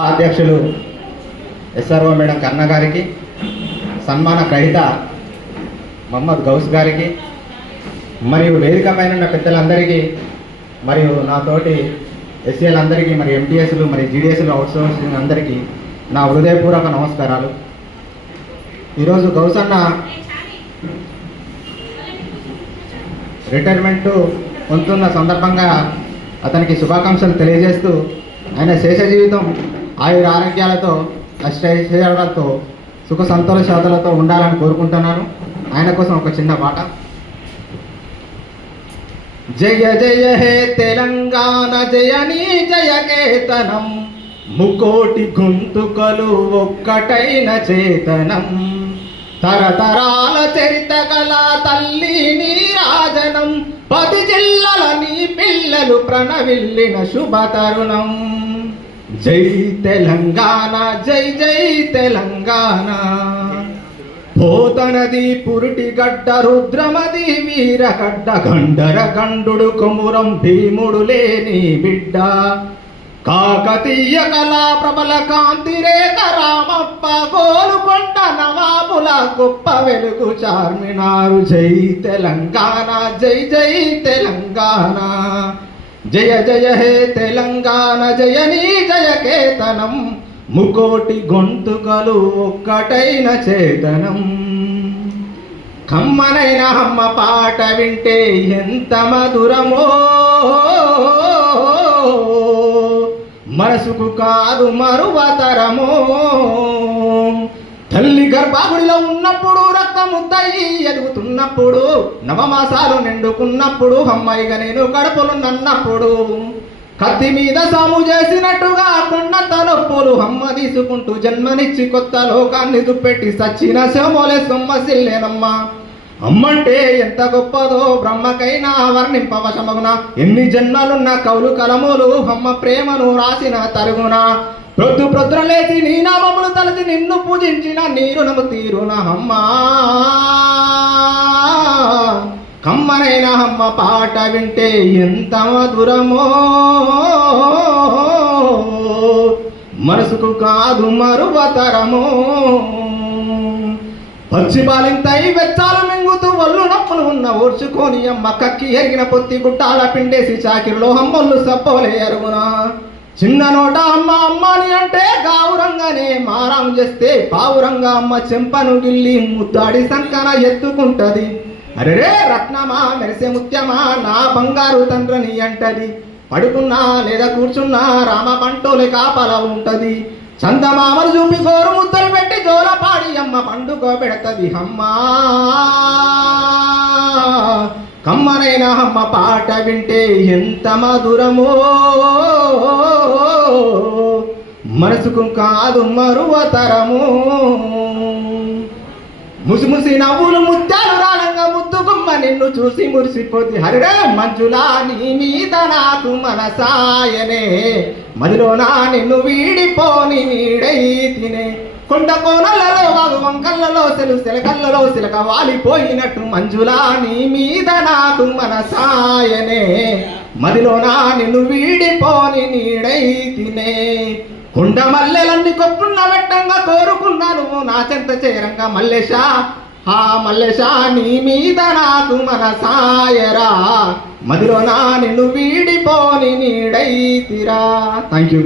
అధ్యక్షులు SRO madam కర్ణ గారికి, సన్మాన గ్రహీత మహమ్మద్ గౌస్ గారికి, మరియు వేదిక పైన ఉన్న పెద్దలందరికీ, మరియు నాతోటి ఎస్సీలందరికీ, మరి ఎంటీఎస్లు, మరి జీడీఎస్లు, అవుట్సోర్సింగ్ అందరికీ నా హృదయపూర్వక నమస్కారాలు. ఈరోజు గౌస్ అన్న రిటైర్మెంట్ పొందుతున్న సందర్భంగా అతనికి శుభాకాంక్షలు తెలియజేస్తూ, ఆయన శేష జీవితం ఆయుర ఆరోగ్యాలతో, అష్టైశ్వర్యాలతో, సుఖ సంతోషాలతో ఉండాలని కోరుకుంటున్నాను. ఆయన కోసం ఒక చిన్న పాట. జయ జయ హే తెలంగాణ జయని జయ కేతనం, ముకోటి గొంతుకలు ఒక్కటైన చేతనం, తరతరాల చరిత గల తల్లి నీరాజనం, 10 జిల్లల నీ పిల్లలు ప్రణవిల్లిన శుభ తరుణం. జై తెలంగాణ, జై జై తెలంగాణ. పోతనది పురుటి గడ్డ, రుద్రమది వీరగడ్డ, గండర గండుడు కొమురం భీముడు లేని బిడ్డ, కాకతీయ కళా ప్రబల కాంతి రేఖ రామప్ప, గోలుకొండ నవాబుల గొప్ప వెలుగు చార్మినారు. జై తెలంగాణ, జై జై తెలంగాణ. జయ జయ హే తెలంగాణ జయని జయ కేతనం, ముకోటి గొంతుకలు ఒక్కటైన చేతనం. కమ్మనైన అమ్మ పాట వింటే ఎంత మధురమో, మనసుకు కాదు మరువతరమో. తల్లి గర్భాగుడిలో ఉన్నప్పుడు, రక్తముద్దయి ఎదుగుతున్నప్పుడు, నవమాసాలు నిండుకున్నప్పుడు, అమ్మాయిగా నేను కడుపులు నన్నప్పుడు, కత్తి మీద సాము చేసినట్టుగా కొండంత నొప్పులు అమ్మ తీసుకుంటూ జన్మనిచ్చి కొత్త లోకాన్ని దుప్పెట్టి సచ్చిన శమోలే సొమ్మసిల్లేనమ్మా. అమ్మంటే ఎంత గొప్పదో బ్రహ్మకైనా వర్ణింపవశమగున, ఎన్ని జన్మలున్న కౌలు కలములు అమ్మ ప్రేమను రాసిన తరుగున. ప్రొద్దున లేచి నీ నామములు తలచి నిన్ను పూజించిన నీ రుణము తీరున అమ్మా. కమ్మనైన అమ్మ పాట వింటే ఎంత మధురమో, మనసుకు కాదు మరువతరమో. పచ్చి బాలింతై వెచ్చాలు మింగుతూ ఒళ్ళు నొప్పులు ఉన్న ఓర్చుకొని అమ్మ కక్కి ఎరిగిన పొత్తి గుట్టాల పిండేసి చాకిరిలో అమ్మొల్లు సప్పోలే అరుగునా. చిన్న నోట అమ్మ అమ్మని అంటే గావురంగానే మారం చేస్తే, పావురంగా అమ్మ చెంపను గిల్లి ముద్దాడి సంకన ఎత్తుకుంటది. అరే రత్నమా మెరిసే ముత్యమా నా బంగారు తండ్రని అంటది. పడుకున్నా లేదా కూర్చున్నా రామ పంటోలే కాపలా ఉంటది. చందమామలు చూపి గోరు ముద్దలు పెట్టి జోలపాడి అమ్మ పండుకోబెడతది అమ్మా. కమ్మనైన అమ్మ పాట వింటే ఎంత మధురమో, మనసుకు కాదు మరువతరము. ముసిముసి నవ్వులు ముత్యాలు రాలంగా ముద్దుగుమ్మ నిన్ను చూసి మురిసిపోతి. హరిరే మంజులా నీ మీద నాకు మనసాయనే, మదిలోనా నిన్ను వీడిపోని నీడై తినే. కొండ కోనలలో వాగు వంకళ్ళలో సెలకళ్ళలో సిలక వాలిపోయినట్టు మంజులా నీ మీద నాకు మనసాయనే, మదిలోనా నిన్ను వీడిపోని నీడై తినే. కొండ మల్లెలన్నీ కొప్పున్న వెట్టంగా కోరుకున్నాను నా చెంత చేరంగా మల్లేశ. ఆ మల్లేశ నీ మీద నాకు మనసాయరా, మదిలోనా నిన్ను వీడిపోని నీడై తిరా. Thank you.